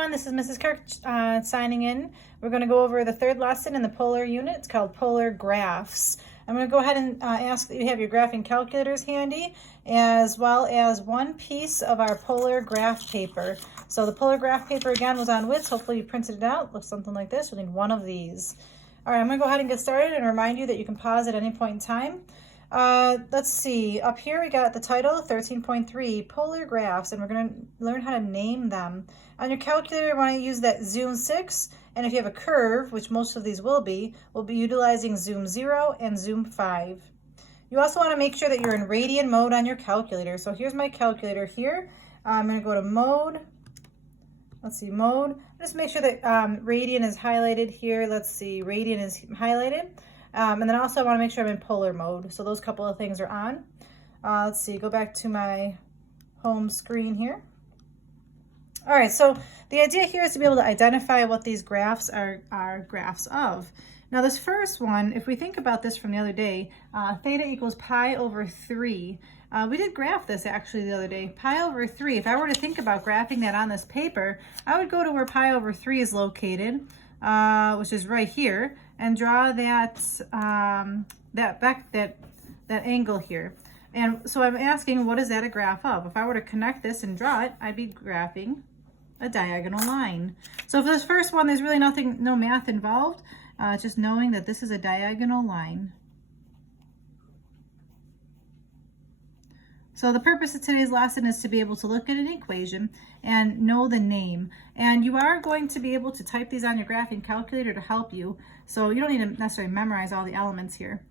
everyone, this is Mrs. Kirk signing in. We're going to go over the third lesson in the polar unit. It's called Polar Graphs. I'm going to go ahead and ask that you have your graphing calculators handy, as well as one piece of our polar graph paper. So the polar graph paper again was on WITS. Hopefully you printed it out. It looks something like this. You'll need one of these. All right, I'm going to go ahead and get started and remind you that you can pause at any point in time. Let's see, up here we got the title 13.3 polar graphs, and we're going to learn how to name them. On your calculator, you want to use that zoom 6, and if you have a curve, which most of these will be, we'll be utilizing zoom 0 and zoom 5. You also want to make sure that you're in radian mode on your calculator. So here's my calculator here. I'm going to go to mode. Let's see, mode. Just make sure that radian is highlighted here. Let's see, radian is highlighted. And then also I want to make sure I'm in polar mode. So those couple of things are on. Let's see, go back to my home screen here. All right, so the idea here is to be able to identify what these graphs are graphs of. Now this first one, if we think about this from the other day, theta equals pi over 3. We did graph this actually the other day, pi over 3. If I were to think about graphing that on this paper, I would go to where pi over 3 is located, which is right here, and draw that that angle here. And so I'm asking, what is that a graph of? If I were to connect this and draw it, I'd be graphing a diagonal line. So for this first one, there's really no math involved, just knowing that this is a diagonal line. So the purpose of today's lesson is to be able to look at an equation and know the name. And you are going to be able to type these on your graphing calculator to help you. So you don't need to necessarily memorize all the elements here.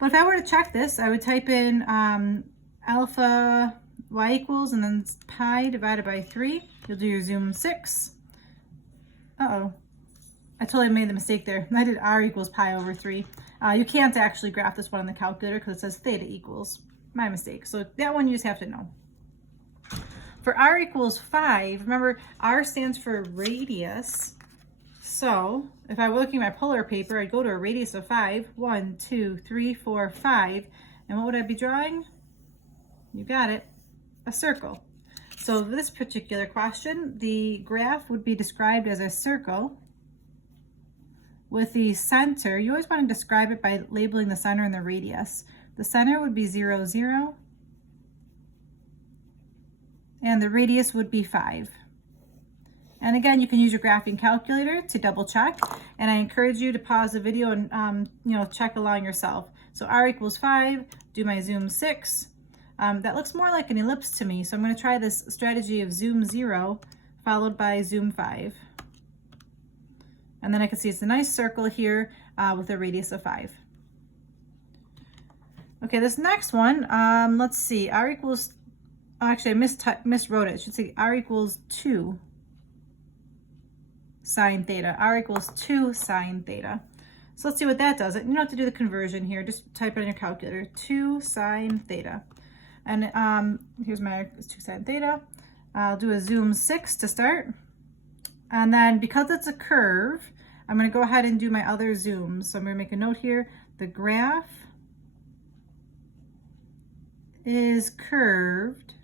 But if I were to check this, I would type in alpha y equals and then pi divided by 3. You'll do your zoom 6. Uh-oh. I totally made the mistake there. I did r equals pi over 3. You can't actually graph this one on the calculator because it says theta equals. My mistake. So that one you just have to know. For r equals 5, remember r stands for radius. So if I were looking at my polar paper, I'd go to a radius of 5. 1, 2, 3, 4, 5. And what would I be drawing? You got it. A circle. So this particular question, the graph would be described as a circle with the center. You always want to describe it by labeling the center and the radius. The center would be 0, 0, and the radius would be 5. And again, you can use your graphing calculator to double check, and I encourage you to pause the video and check along yourself. So r equals 5, do my zoom 6. That looks more like an ellipse to me, so I'm going to try this strategy of zoom 0 followed by zoom 5. And then I can see it's a nice circle here with a radius of 5. Okay, this next one, let's see, r equals, actually I miswrote it. It should say r equals 2 sine theta. R equals 2 sine theta. So let's see what that does. You don't have to do the conversion here. Just type it in your calculator. 2 sine theta. And here's my 2 sine theta. I'll do a zoom 6 to start. And then because it's a curve, I'm going to go ahead and do my other zooms. So I'm going to make a note here. The graph is curved.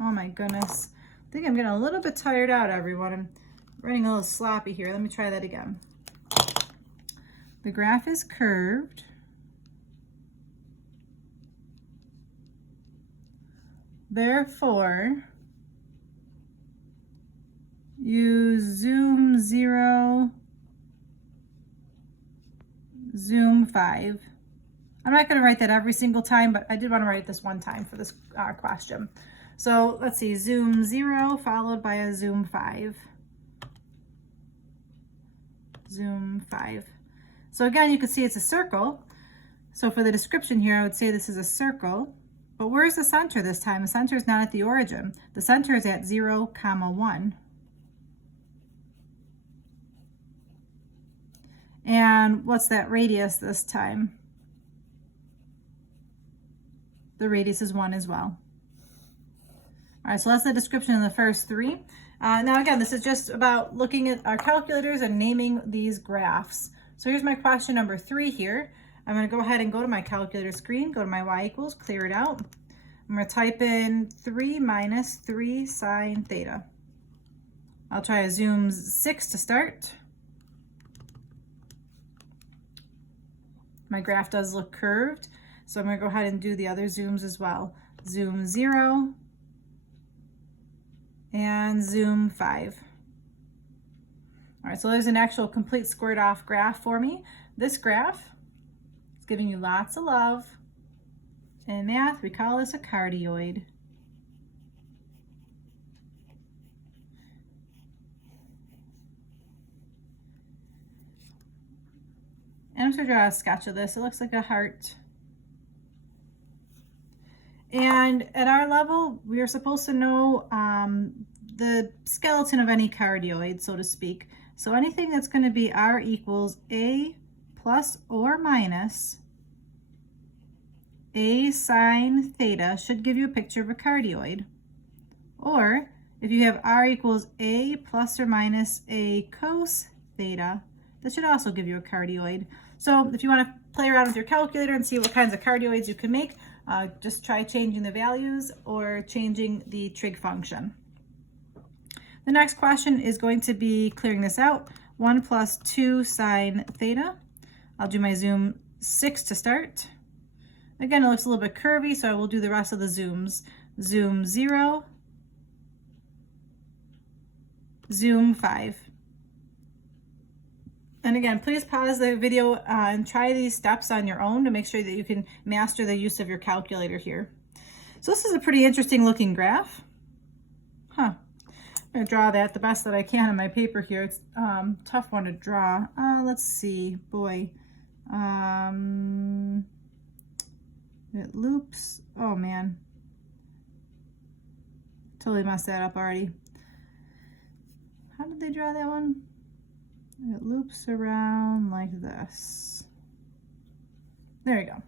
Oh my goodness. I think I'm getting a little bit tired out, everyone. I'm running a little sloppy here. Let me try that again. The graph is curved. Therefore, use zoom 0, zoom 5. I'm not going to write that every single time, but I did want to write this one time for this question. So let's see, zoom 0 followed by a zoom 5. Zoom 5. So again, you can see it's a circle. So for the description here, I would say this is a circle. But where's the center this time? The center is not at the origin. The center is at 0, 1. And what's that radius this time? The radius is 1 as well. All right, so that's the description of the first 3. Now again, this is just about looking at our calculators and naming these graphs. So here's my question number 3 here. I'm going to go ahead and go to my calculator screen, go to my y equals, clear it out. I'm going to type in 3 minus 3 sine theta. I'll try a zoom 6 to start. My graph does look curved, so I'm going to go ahead and do the other zooms as well. Zoom 0 and zoom 5. All right, so there's an actual complete squared off graph for me. This graph is giving you lots of love. In math, we call this a cardioid. And I'm going to draw a sketch of this. It looks like a heart. And at our level, we are supposed to know the skeleton of any cardioid, so to speak. So anything that's going to be R equals A plus or minus A sine theta should give you a picture of a cardioid. Or if you have R equals A plus or minus A cos theta, that should also give you a cardioid. So if you want to play around with your calculator and see what kinds of cardioids you can make, just try changing the values or changing the trig function. The next question is going to be clearing this out. 1 plus 2 sine theta. I'll do my zoom 6 to start. Again, it looks a little bit curvy, so I will do the rest of the zooms. Zoom 0, zoom 5. And again, please pause the video and try these steps on your own to make sure that you can master the use of your calculator here. So this is a pretty interesting looking graph. I'm going to draw that the best that I can on my paper here. It's a tough one to draw. Let's see, boy. It loops. Oh man. Totally messed that up already. How did they draw that one? It loops around like this. There you go.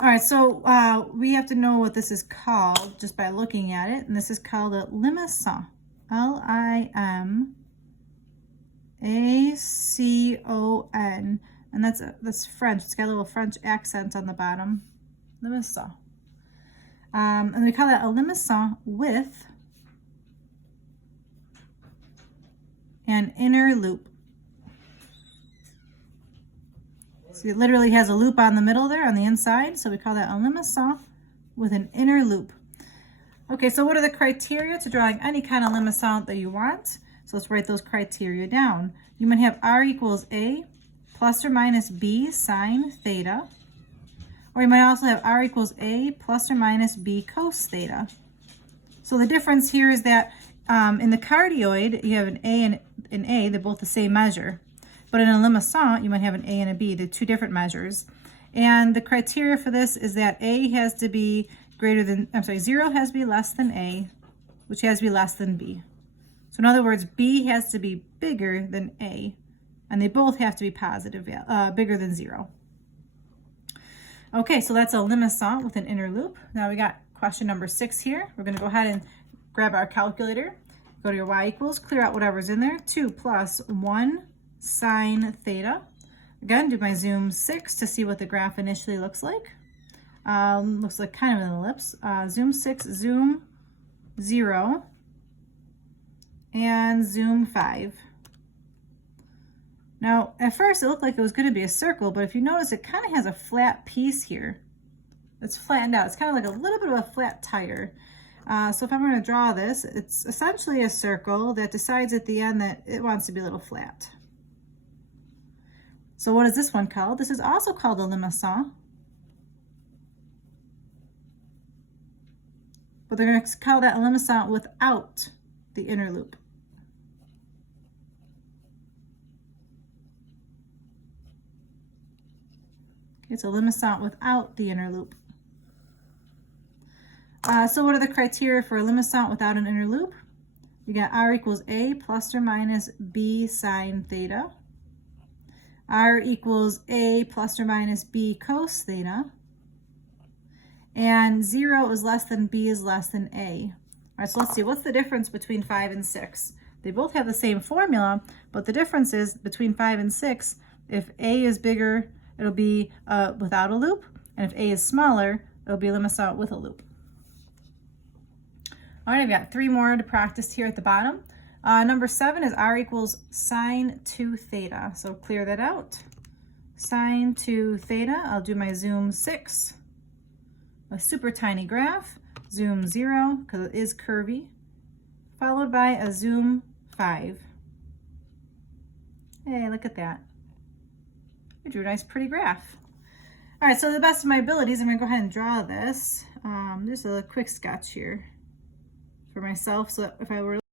All right, so we have to know what this is called just by looking at it, and this is called a limacon. L-I-M-A-C-O-N, and that's French. It's got a little French accent on the bottom. Limacon. And we call that a limacon with an inner loop. So it literally has a loop on the middle there on the inside, so we call that a limacon with an inner loop. Okay, so what are the criteria to drawing any kind of limacon that you want? So let's write those criteria down. You might have R equals A plus or minus B sine theta, or you might also have R equals A plus or minus B cos theta. So the difference here is that in the cardioid, you have an A and an A, they're both the same measure. But in a limacon, you might have an A and a B, they're two different measures. And the criteria for this is that A has to be greater than, 0 has to be less than A, which has to be less than B. So in other words, B has to be bigger than A, and they both have to be positive, bigger than 0. Okay, so that's a limacon with an inner loop. Now we got question number 6 here. We're going to go ahead and grab our calculator, go to your y equals, clear out whatever's in there, 2 plus 1 sine theta. Again, do my zoom 6 to see what the graph initially looks like. Looks like kind of an ellipse. Zoom 6, zoom 0, and zoom 5. Now, at first it looked like it was going to be a circle, but if you notice, it kind of has a flat piece here. It's flattened out. It's kind of like a little bit of a flat tire. So if I'm going to draw this, it's essentially a circle that decides at the end that it wants to be a little flat. So what is this one called? This is also called a limacon. But they're going to call that a limacon without the inner loop. Okay, it's a limacon without the inner loop. So what are the criteria for a limacon without an inner loop? You got R equals A plus or minus B sine theta. R equals A plus or minus B cos theta. And 0 is less than B is less than A. All right, so let's see, what's the difference between 5 and 6? They both have the same formula, but the difference is between 5 and 6, if A is bigger, it'll be without a loop, and if A is smaller, it'll be limit out with a loop. All right, I've got 3 more to practice here at the bottom. Number 7 is r equals sine 2 theta. So clear that out. Sine 2 theta, I'll do my zoom 6, a super tiny graph, zoom 0, because it is curvy, followed by a zoom 5. Hey, look at that. I drew a nice pretty graph. All right, so to the best of my abilities, I'm gonna go ahead and draw this. Just a quick sketch here for myself. So if I were